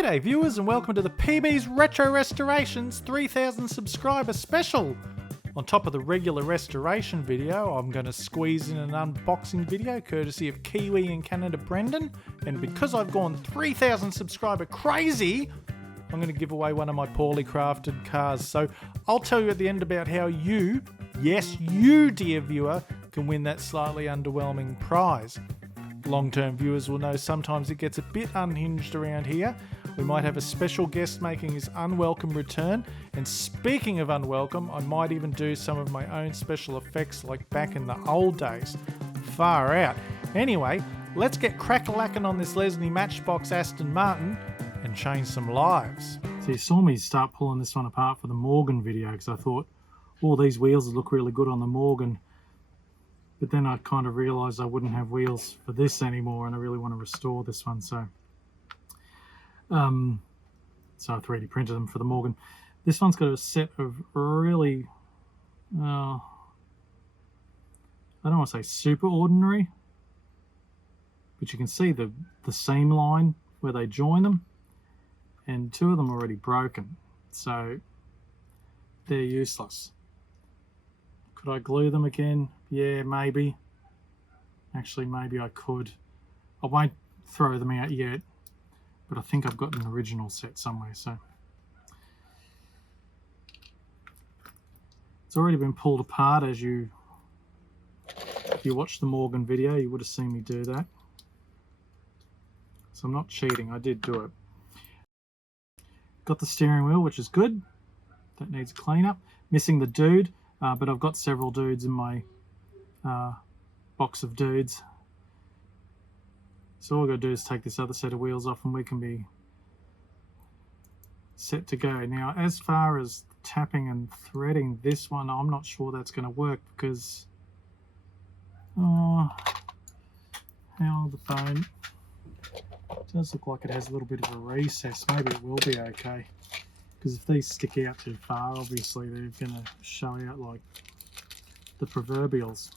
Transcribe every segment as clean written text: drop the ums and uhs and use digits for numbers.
G'day viewers and welcome to the PB's Retro Restorations 3000 subscriber special. On top of the regular restoration video, I'm going to squeeze in an unboxing video courtesy of Kiwi in Canada Brendon, and because I've gone 3000 subscriber crazy, I'm going to give away one of my poorly crafted cars. So I'll tell you at the end about how you, yes you dear viewer, can win that slightly underwhelming prize. Long-term viewers will know sometimes it gets a bit unhinged around here. We might have a special guest making his unwelcome return, and speaking of unwelcome, I might even do some of my own special effects like back in the old days. Far out. Anyway, let's get crack-a-lackin' on this Lesney Matchbox Aston Martin and change some lives. So you saw me start pulling this one apart for the Morgan video because I thought, oh, these wheels would look really good on the Morgan. But then I kind of realised I wouldn't have wheels for this anymore, and I really want to restore this one. So I 3D printed them for the Morgan. This one's got a set of really, I don't want to say super ordinary, but you can see the seam line where they join them, and two of them are already broken, so they're useless. Could I glue them again? Yeah, maybe. Actually, maybe I could. I won't throw them out yet, but I think I've got an original set somewhere, so. It's already been pulled apart, as if you watched the Morgan video, you would have seen me do that. So I'm not cheating, I did do it. Got the steering wheel, which is good. That needs a clean up. Missing the dude. But I've got several dudes in my box of dudes. So all I've got to do is take this other set of wheels off and we can be set to go. Now, as far as tapping and threading this one, I'm not sure that's going to work because... how the phone... It does look like it has a little bit of a recess. Maybe it will be okay. Because if these stick out too far, obviously they're going to show out like the proverbials.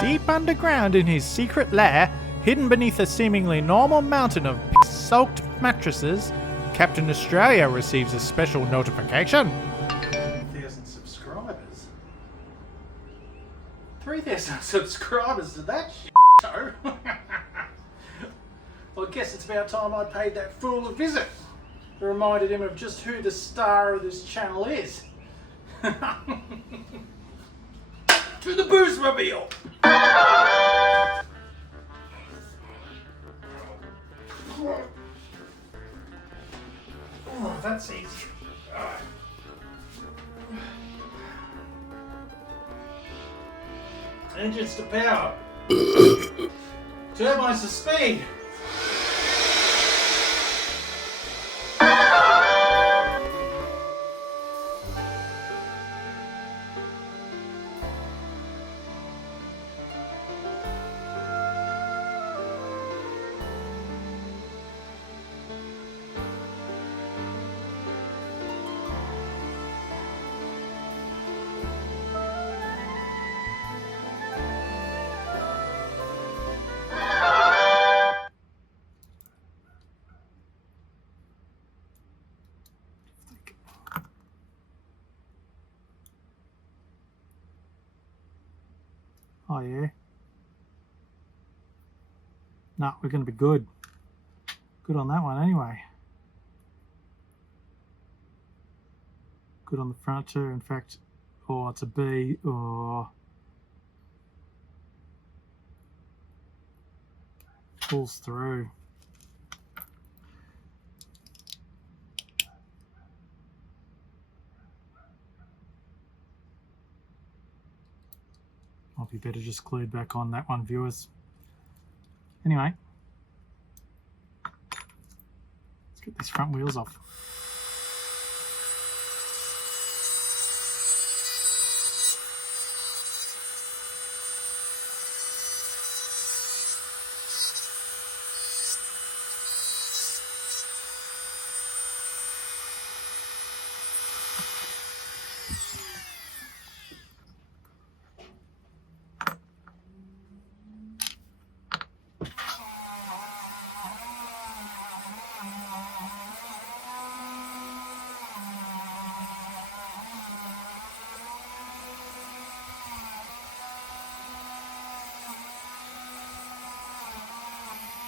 Deep underground in his secret lair, hidden beneath a seemingly normal mountain of piss-soaked mattresses, Captain Australia receives a special notification. 3,000 subscribers? 3,000 subscribers to that show? Well, I guess it's about time I paid that fool a visit. It reminded him of just who the star of this channel is. To the Boozemobile! Oh, that's easy. Engines to power. Turbines to speed. Oh yeah. No, we're going to be good. Good on that one anyway. Good on the front too. In fact, oh, it's a B. Oh. Pulls through. Might be better just glued back on that one, viewers. Anyway, let's get these front wheels off.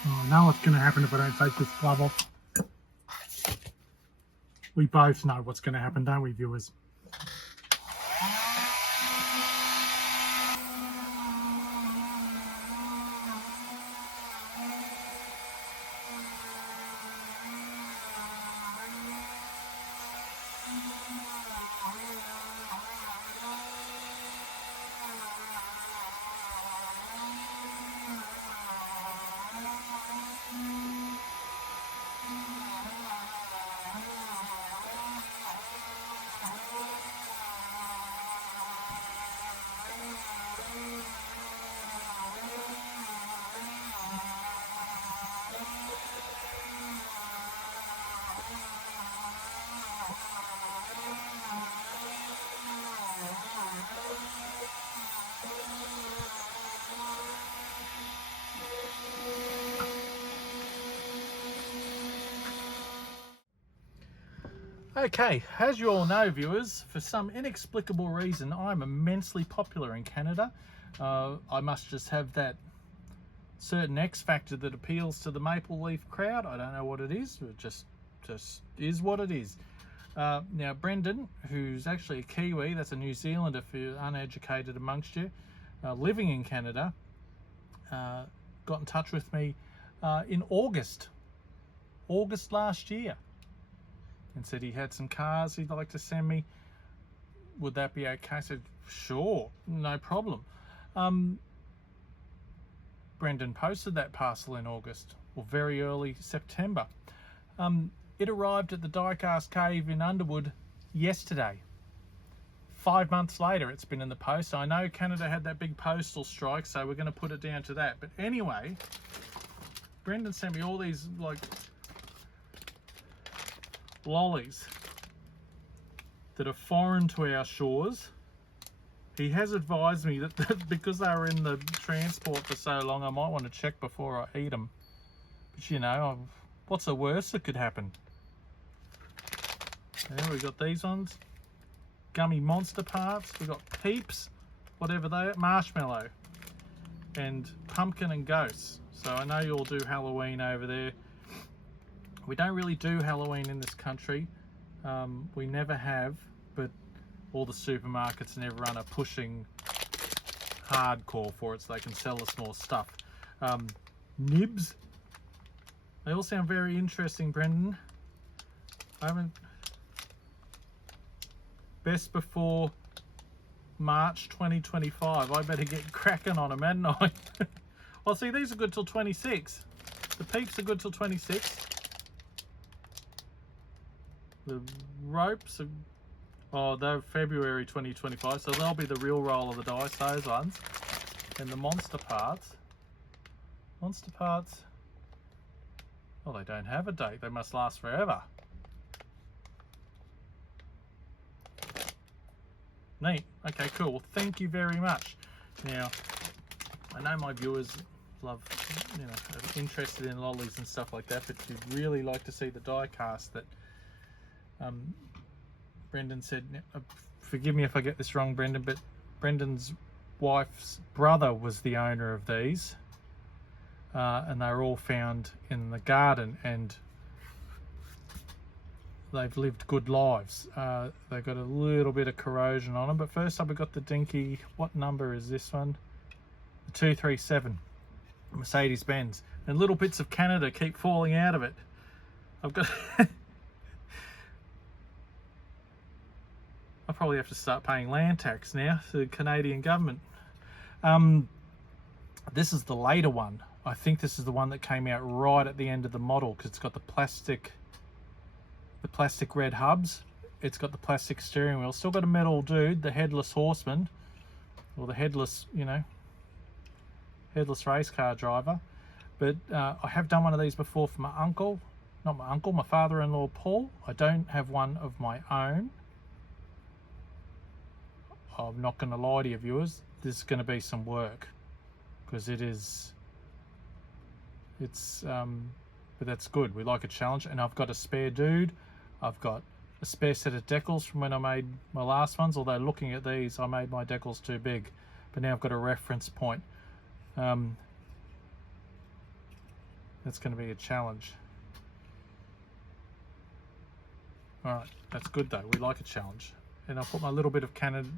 Oh, I know what's going to happen if I don't take this glove off. We both know what's going to happen, don't we, viewers? Okay, as you all know, viewers, for some inexplicable reason, I'm immensely popular in Canada. I must just have that certain X factor that appeals to the Maple Leaf crowd. I don't know what it is. It just is what it is. Now, Brendon, who's actually a Kiwi, that's a New Zealander for you uneducated amongst you, living in Canada, got in touch with me in August last year, and said he had some cars he'd like to send me. Would that be okay? I said, sure, no problem. Brendon posted that parcel in August, or very early September. It arrived at the Diecast cave in Underwood yesterday. 5 months later, it's been in the post. I know Canada had that big postal strike, so we're going to put it down to that. But anyway, Brendon sent me all these, like, lollies that are foreign to our shores. He has advised me that because they were in the transport for so long, I might want to check before I eat them. But you know, what's the worst that could happen? There we got these ones, gummy monster parts. We got peeps, whatever they are, marshmallow, and pumpkin and ghosts. So I know you all do Halloween over there. We don't really do Halloween in this country. We never have, but all the supermarkets and everyone are pushing hardcore for it so they can sell us more stuff. Nibs. They all sound very interesting, Brendon. I haven't... Best before March 2025. I better get cracking on them, hadn't I? Well, see, these are good till 26. The peeps are good till 26. The ropes are, oh, they're February 2025, so they'll be the real roll of the dice, those ones. And the monster parts, oh, they don't have a date. They must last forever. Neat. Okay, cool. Well, thank you very much. Now, I know my viewers love, you know, are interested in lollies and stuff like that, but you'd really like to see the die cast that Brendon said. Forgive me if I get this wrong, Brendon, but Brendon's wife's brother was the owner of these, and they were all found in the garden, and they've lived good lives. They've got a little bit of corrosion on them, but first up we've got the dinky, what number is this one? The 237 Mercedes-Benz, and little bits of Canada keep falling out of it. I've got I probably have to start paying land tax now to the Canadian government. This is the later one. I think this is the one that came out right at the end of the model, because it's got the plastic red hubs. It's got the plastic steering wheel. Still got a metal dude, the headless horseman, or the headless, you know, headless race car driver. But I have done one of these before for my uncle. Not my uncle, my father-in-law Paul. I don't have one of my own. I'm not going to lie to you, viewers, this is going to be some work, because it's but that's good. We like a challenge. And I've got a spare dude. I've got a spare set of decals from when I made my last ones, although looking at these I made my decals too big, but now I've got a reference point. That's going to be a challenge. Alright, that's good though. We like a challenge. And I'll put my little bit of Canada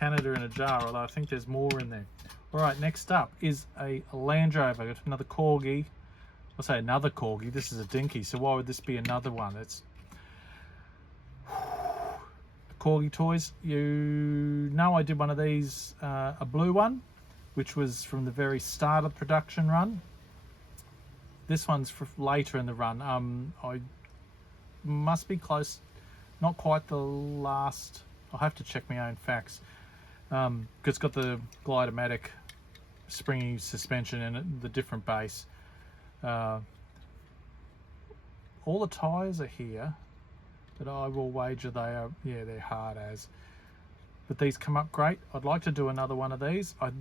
in a jar, although I think there's more in there. Alright, next up is a Land Rover. Got another Corgi. I'll say another Corgi. This is a Dinky, so why would this be another one? It's Corgi toys. You know I did one of these, a blue one, which was from the very start of the production run. This one's for later in the run. I must be close, not quite the last. I'll have to check my own facts. Because it's got the Glidomatic springy suspension in it, the different base. All the tyres are here, but I will wager they are, yeah, they're hard as. But these come up great. I'd like to do another one of these. I'll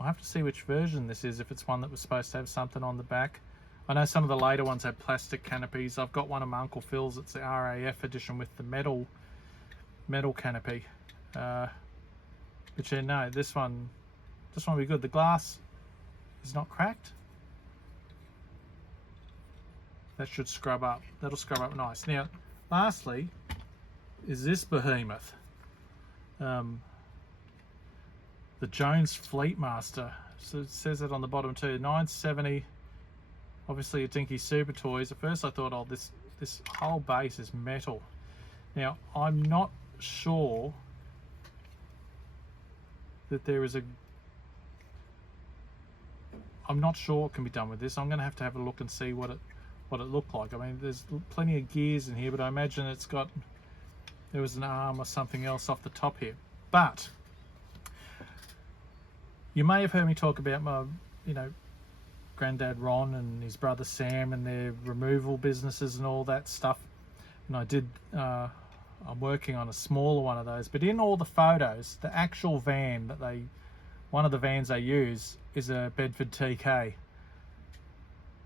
have to see which version this is, if it's one that was supposed to have something on the back. I know some of the later ones have plastic canopies. I've got one of my Uncle Phil's. It's the RAF edition with the metal canopy. But yeah, no, this one will be good. The glass is not cracked. That should scrub up. That'll scrub up nice. Now, lastly, is this behemoth. The Jones Fleetmaster. So it says it on the bottom too. 970. Obviously a Dinky Super Toys. At first I thought, oh, this whole base is metal. Now, I'm not sure that there is I'm not sure what can be done with this. I'm going to have a look and see what it looked like. I mean, there's plenty of gears in here, but I imagine there was an arm or something else off the top here. But you may have heard me talk about my, Granddad Ron and his brother Sam and their removal businesses and all that stuff. And I'm working on a smaller one of those. But in all the photos, the actual van one of the vans they use is a Bedford TK.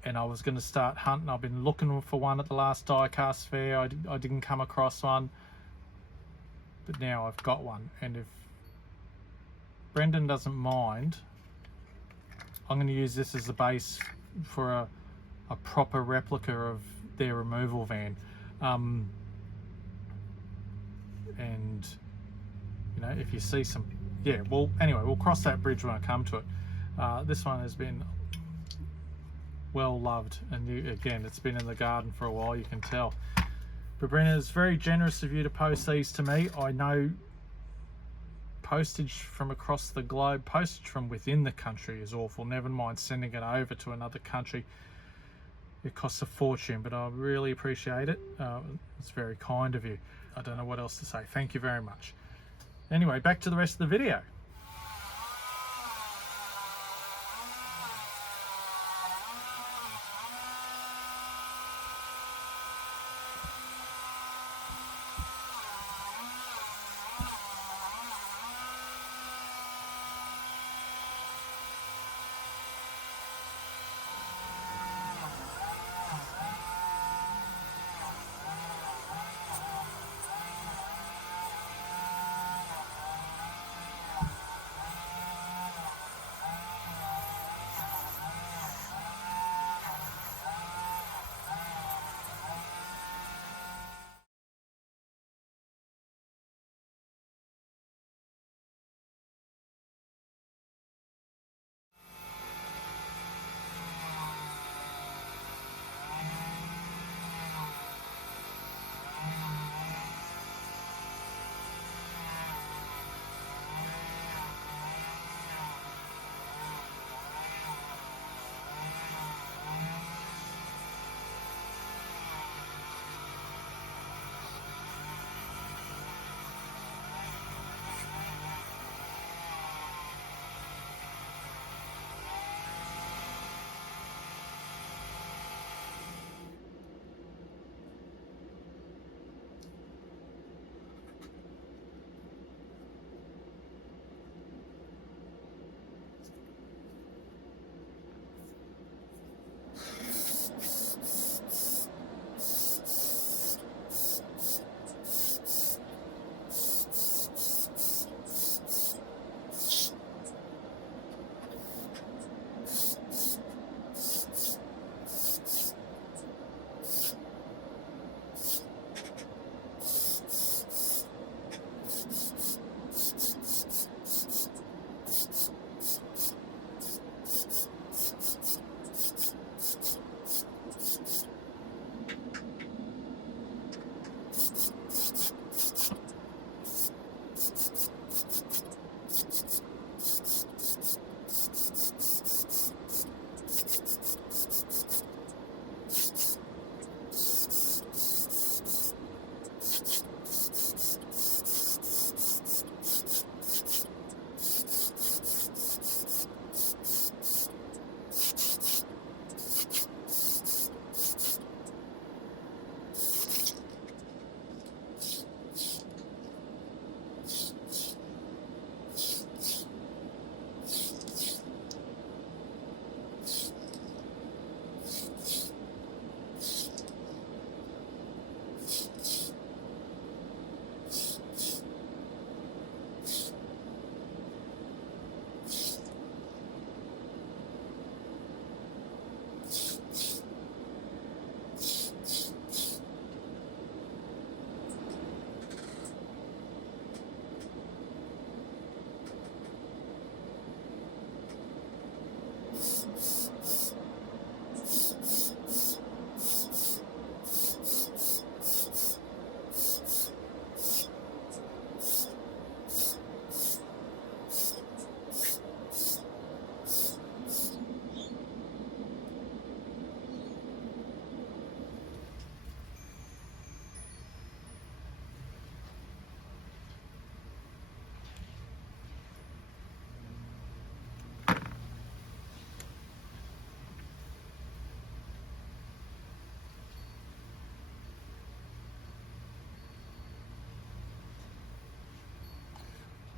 And I was going to start hunting. I've been looking for one at the last Diecast fair. I didn't come across one. But now I've got one. And if Brendon doesn't mind, I'm going to use this as the base for a proper replica of their removal van. And if you see some, yeah, well, anyway, we'll cross that bridge when I come to it. This one has been well loved, and again, it's been in the garden for a while, you can tell. But Brendon, it's very generous of you to post these to me. I know postage from across the globe, postage from within the country is awful, never mind sending it over to another country. It costs a fortune, but I really appreciate it. It's very kind of you. I don't know what else to say. Thank you very much. Anyway, back to the rest of the video.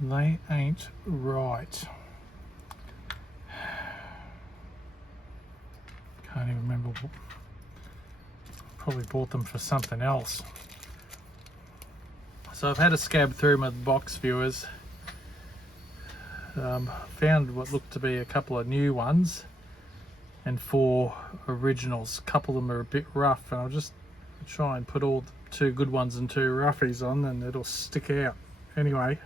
They ain't right. Can't even remember. Probably bought them for something else. So I've had a scab through my box, viewers. Found what looked to be a couple of new ones and 4 originals. A couple of them are a bit rough, and I'll just try and put all 2 good ones and 2 roughies on, and it'll stick out. Anyway,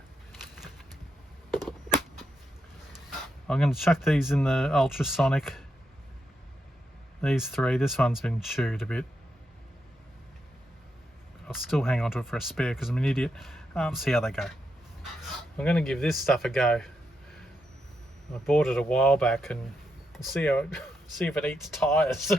I'm going to chuck these in the ultrasonic. These 3, this one's been chewed a bit. I'll still hang on to it for a spare because I'm an idiot. See how they go. I'm going to give this stuff a go. I bought it a while back, and we'll see how see if it eats tires.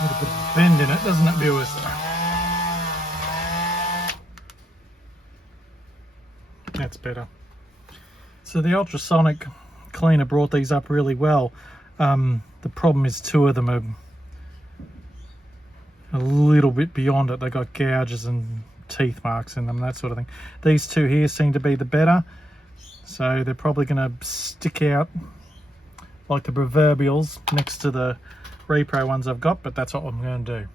A little bit of bend in it, doesn't it, viewers? That's better. So the ultrasonic cleaner brought these up really well. The problem is 2 of them are a little bit beyond it. They got gouges and teeth marks in them, that sort of thing. These 2 here seem to be the better, so they're probably going to stick out like the proverbials next to the repro ones I've got, but that's what I'm going to do.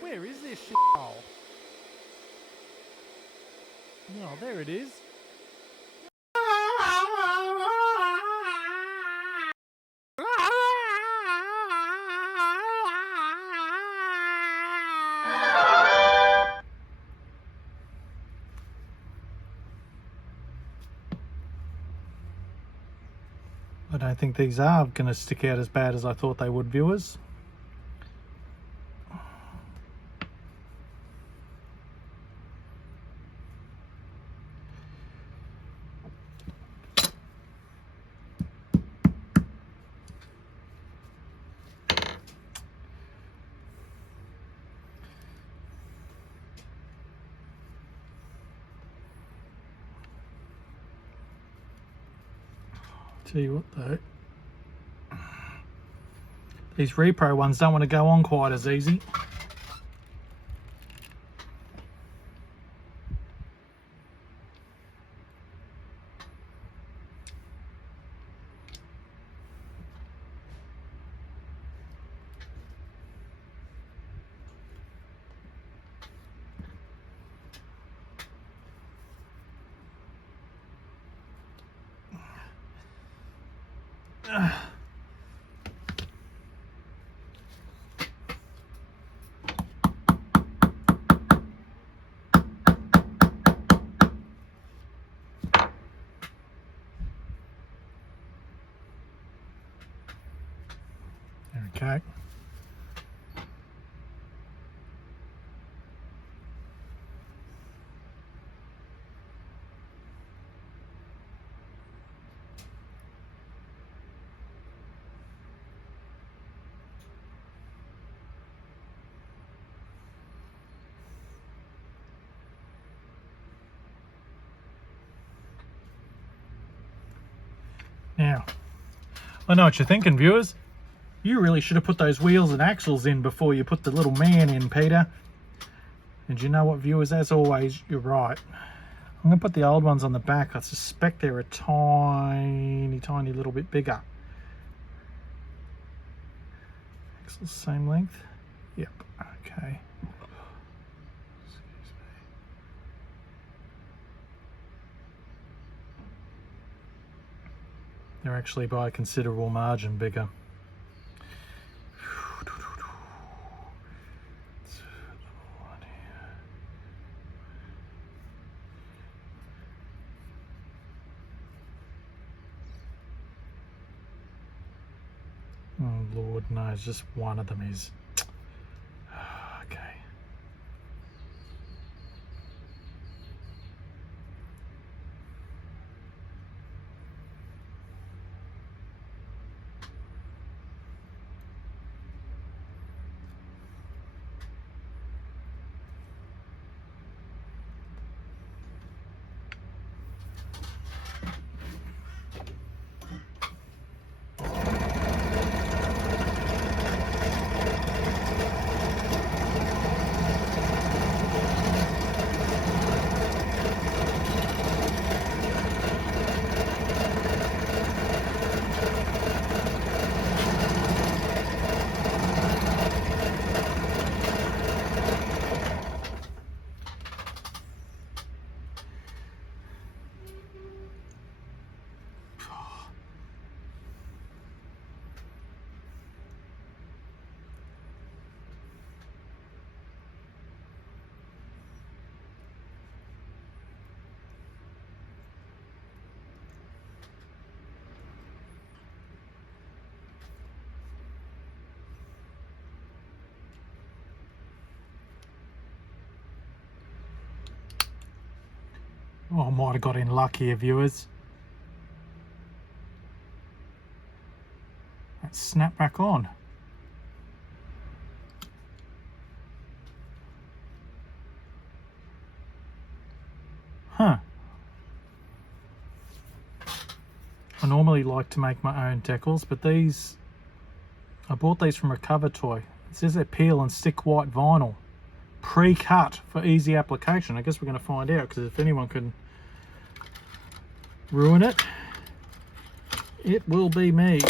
Where is this shit hole? Oh, there it is. I don't think these are going to stick out as bad as I thought they would, viewers. Tell you what though, these repro ones don't want to go on quite as easy. Okay. Now, I know what you're thinking, viewers. You really should have put those wheels and axles in before you put the little man in, Peter. And you know what, viewers, as always, you're right. I'm going to put the old ones on the back. I suspect they're a tiny, tiny little bit bigger. Axles same length? Yep, okay. Excuse me. They're actually by a considerable margin bigger. Oh Lord, no, it's just one of them is. Okay. Oh, I might have got in luck here, viewers. Let's snap back on. Huh. I normally like to make my own decals, but these, I bought these from a cover toy. It says they're peel and stick white vinyl, pre-cut for easy application. I guess we're going to find out, because if anyone can ruin it, it will be me.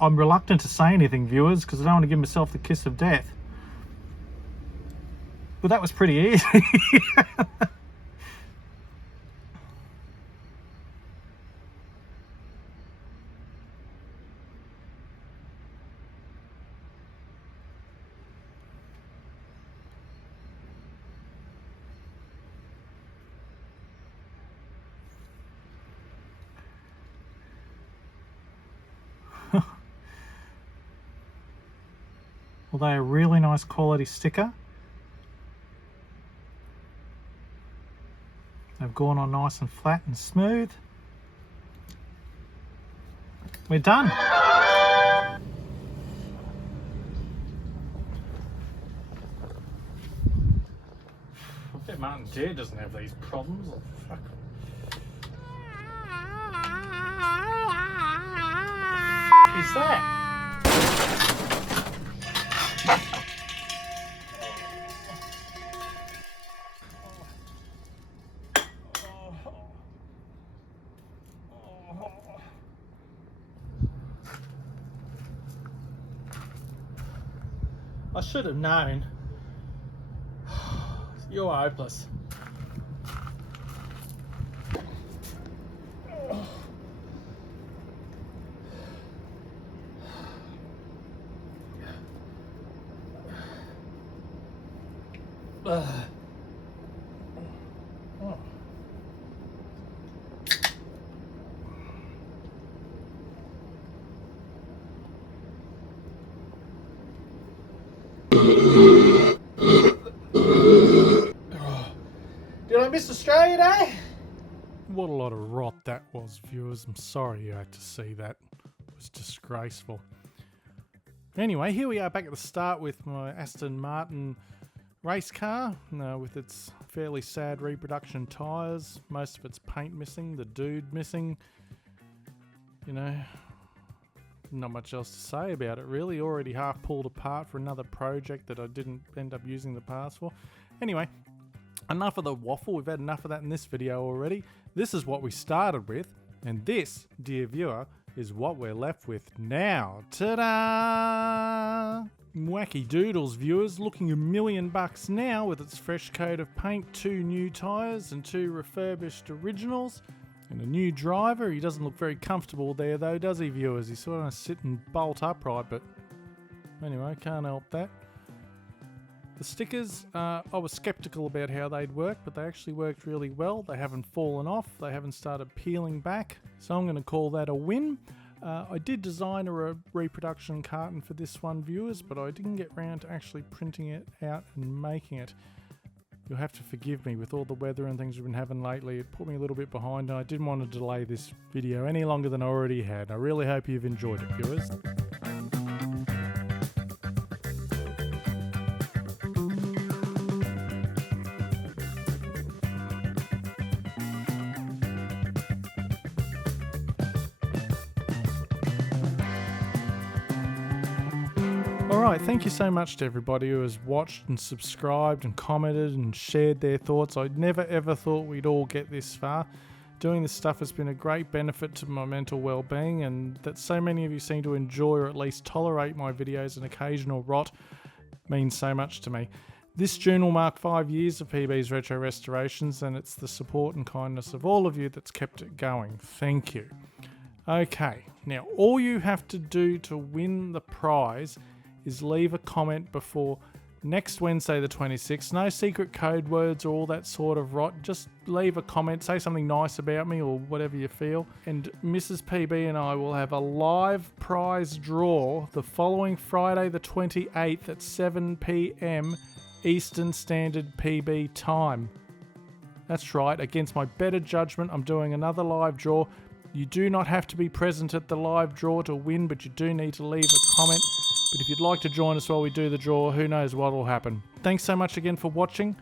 I'm reluctant to say anything, viewers, because I don't want to give myself the kiss of death. But that was pretty easy. Well, they're a really nice quality sticker. They've gone on nice and flat and smooth. We're done. I bet Martin Dare doesn't have these problems. Oh, fuck. Is that? I should have known. You're hopeless. Oh. Did I miss Australia Day? What a lot of rot that was, viewers. I'm sorry you had to see that. It was disgraceful. Anyway, here we are back at the start with my Aston Martin race car with its fairly sad reproduction tyres, most of its paint missing, the dude missing. You know, not much else to say about it really. Already half pulled apart for another project that I didn't end up using the parts for. Anyway, enough of the waffle. We've had enough of that in this video already. This is what we started with, and this, dear viewer, is what we're left with now. Ta-da! Wacky doodles, viewers, looking $1 million now with its fresh coat of paint, 2 new tyres and 2 refurbished originals, and a new driver. He doesn't look very comfortable there though, does he, viewers? He's sort of sitting bolt upright, but anyway, can't help that. The stickers, I was skeptical about how they'd work, but they actually worked really well. They haven't fallen off, they haven't started peeling back, so I'm going to call that a win. I did design a reproduction carton for this one, viewers, but I didn't get round to actually printing it out and making it. You'll have to forgive me with all the weather and things we've been having lately. It put me a little bit behind, and I didn't want to delay this video any longer than I already had. I really hope you've enjoyed it, viewers. Alright, thank you so much to everybody who has watched and subscribed and commented and shared their thoughts. I never ever thought we'd all get this far. Doing this stuff has been a great benefit to my mental well-being, and that so many of you seem to enjoy or at least tolerate my videos and occasional rot means so much to me. This June will mark 5 years of PB's Retro Restorations, and it's the support and kindness of all of you that's kept it going. Thank you. Okay, now all you have to do to win the prize is leave a comment before next Wednesday the 26th. No secret code words or all that sort of rot. Just leave a comment, say something nice about me or whatever you feel. And Mrs. PB and I will have a live prize draw the following Friday the 28th at 7 PM Eastern Standard PB time. That's right, against my better judgment, I'm doing another live draw. You do not have to be present at the live draw to win, but you do need to leave a comment. But if you'd like to join us while we do the draw, who knows what will happen. Thanks so much again for watching.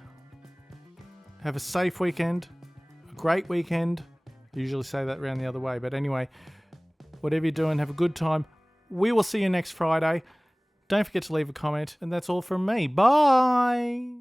Have a safe weekend, a great weekend. I usually say that around the other way, but anyway, whatever you're doing, have a good time. We will see you next Friday. Don't forget to leave a comment, and that's all from me. Bye!